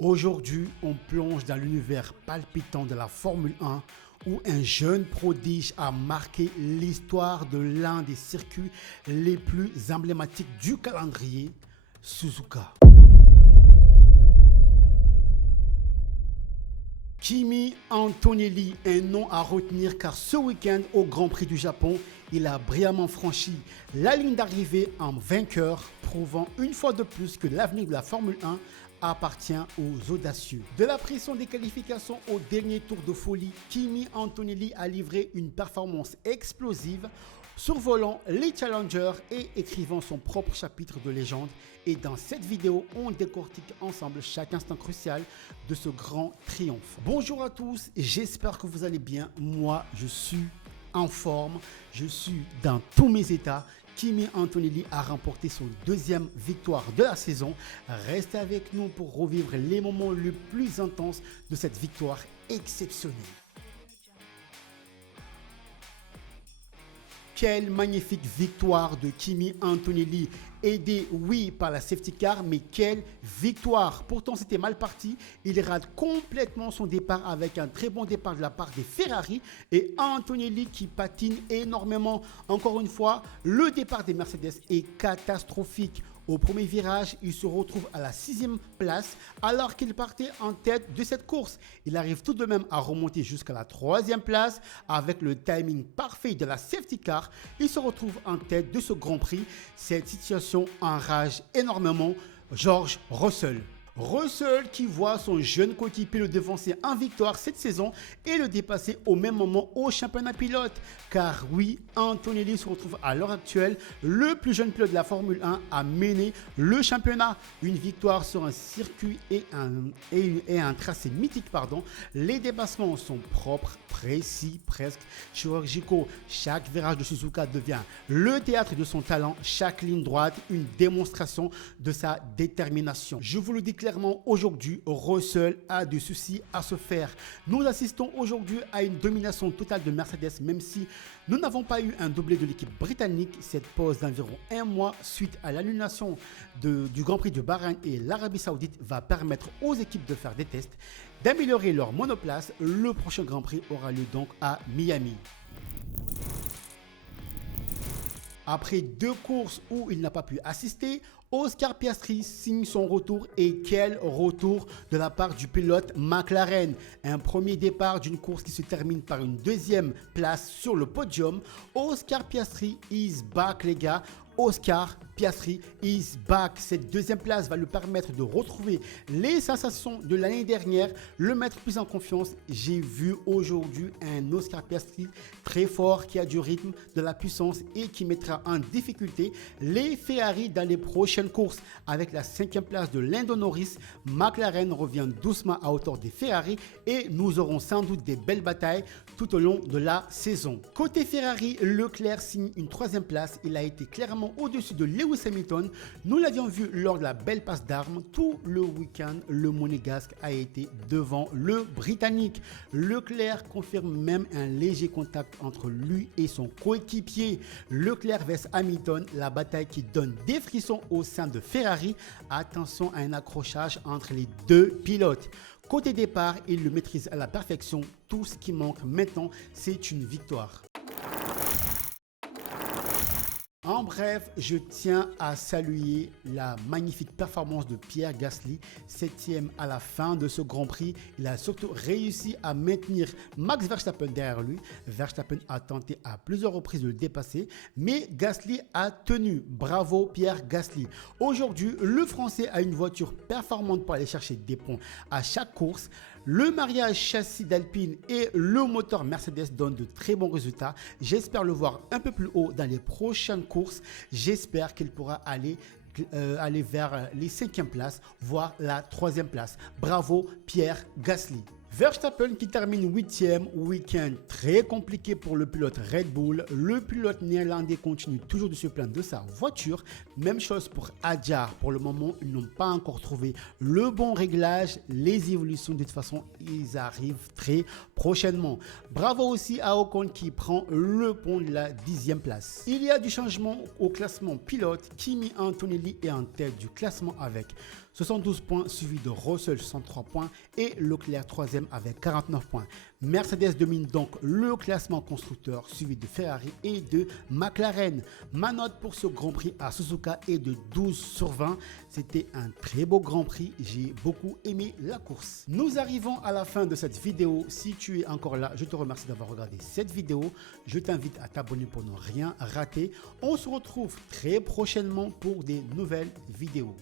Aujourd'hui, on plonge dans l'univers palpitant de la Formule 1 où un jeune prodige a marqué l'histoire de l'un des circuits les plus emblématiques du calendrier, Suzuka. Kimi Antonelli, un nom à retenir car ce week-end au Grand Prix du Japon, il a brillamment franchi la ligne d'arrivée en vainqueur, prouvant une fois de plus que l'avenir de la Formule 1 appartient aux audacieux. De la pression des qualifications au dernier tour de folie, Kimi Antonelli a livré une performance explosive, survolant les challengers et écrivant son propre chapitre de légende. Et dans cette vidéo, on décortique ensemble chaque instant crucial de ce grand triomphe. Bonjour à tous, j'espère que vous allez bien. Moi, je suis en forme, je suis dans tous mes états. Kimi Antonelli a remporté son deuxième victoire de la saison. Restez avec nous pour revivre les moments les plus intenses de cette victoire exceptionnelle. Quelle magnifique victoire de Kimi Antonelli, aidé oui par la safety car, mais quelle victoire! Pourtant c'était mal parti, il rate complètement son départ avec un très bon départ de la part des Ferrari et Antonelli qui patine énormément. Encore une fois, le départ des Mercedes est catastrophique. Au premier virage, il se retrouve à la 6e place alors qu'il partait en tête de cette course. Il arrive tout de même à remonter jusqu'à la 3e place avec le timing parfait de la safety car. Il se retrouve en tête de ce Grand Prix. Cette situation enrage énormément George Russell. Russell qui voit son jeune coéquipier le devancer en victoire cette saison et le dépasser au même moment au championnat pilote. Car oui, Antonelli se retrouve à l'heure actuelle le plus jeune pilote de la Formule 1 à mener le championnat. Une victoire sur un circuit et un tracé mythique. Les dépassements sont propres, précis, presque chirurgicaux. Chaque virage de Suzuka devient le théâtre de son talent. Chaque ligne droite, une démonstration de sa détermination. Je vous le dis clairement, aujourd'hui, Russell a des soucis à se faire. Nous assistons aujourd'hui à une domination totale de Mercedes, même si nous n'avons pas eu un doublé de l'équipe britannique. Cette pause d'environ un mois suite à l'annulation du Grand Prix de Bahreïn et l'Arabie Saoudite va permettre aux équipes de faire des tests, d'améliorer leur monoplace. Le prochain Grand Prix aura lieu donc à Miami. Après 2 courses où il n'a pas pu assister, Oscar Piastri signe son retour et quel retour de la part du pilote McLaren. Un premier départ d'une course qui se termine par une 2e place sur le podium. Oscar Piastri is back les gars. Oscar Piastri is back. Cette 2e place va lui permettre de retrouver les sensations de l'année dernière, le mettre plus en confiance. J'ai vu aujourd'hui un Oscar Piastri très fort qui a du rythme, de la puissance et qui mettra en difficulté les Ferrari dans les prochaines courses. Avec la 5e place de Lando Norris, McLaren revient doucement à hauteur des Ferrari et nous aurons sans doute des belles batailles tout au long de la saison. Côté Ferrari, Leclerc signe une 3e place. Il a été clairement au-dessus de Lewis Hamilton. Nous l'avions vu lors de la belle passe d'armes. Tout le week-end, le Monégasque a été devant le Britannique. Leclerc confirme même un léger contact entre lui et son coéquipier. Leclerc vs Hamilton, la bataille qui donne des frissons au sein de Ferrari. Attention à un accrochage entre les deux pilotes. Côté départ, il le maîtrise à la perfection. Tout ce qui manque maintenant, c'est une victoire. En bref, je tiens à saluer la magnifique performance de Pierre Gasly, 7e à la fin de ce Grand Prix. Il a surtout réussi à maintenir Max Verstappen derrière lui. Verstappen a tenté à plusieurs reprises de le dépasser, mais Gasly a tenu. Bravo Pierre Gasly. Aujourd'hui, le Français a une voiture performante pour aller chercher des points à chaque course. Le mariage châssis d'Alpine et le moteur Mercedes donnent de très bons résultats. J'espère le voir un peu plus haut dans les prochaines courses. J'espère qu'il pourra aller vers les 5e places, voire la 3e place. Bravo Pierre Gasly. Verstappen qui termine 8e, week-end très compliqué pour le pilote Red Bull. Le pilote néerlandais continue toujours de se plaindre de sa voiture. Même chose pour Hadjar. Pour le moment, ils n'ont pas encore trouvé le bon réglage. Les évolutions, de toute façon, ils arrivent très prochainement. Bravo aussi à Ocon qui prend le pont de la 10e place. Il y a du changement au classement pilote. Kimi Antonelli est en tête du classement avec 72 points, suivi de Russell 63 points et Leclerc 3e avec 49 points. Mercedes domine donc le classement constructeur, suivi de Ferrari et de McLaren. Ma note pour ce Grand Prix à Suzuka est de 12/20. C'était un très beau Grand Prix, j'ai beaucoup aimé la course. Nous arrivons à la fin de cette vidéo. Si tu es encore là, je te remercie d'avoir regardé cette vidéo. Je t'invite à t'abonner pour ne rien rater. On se retrouve très prochainement pour des nouvelles vidéos.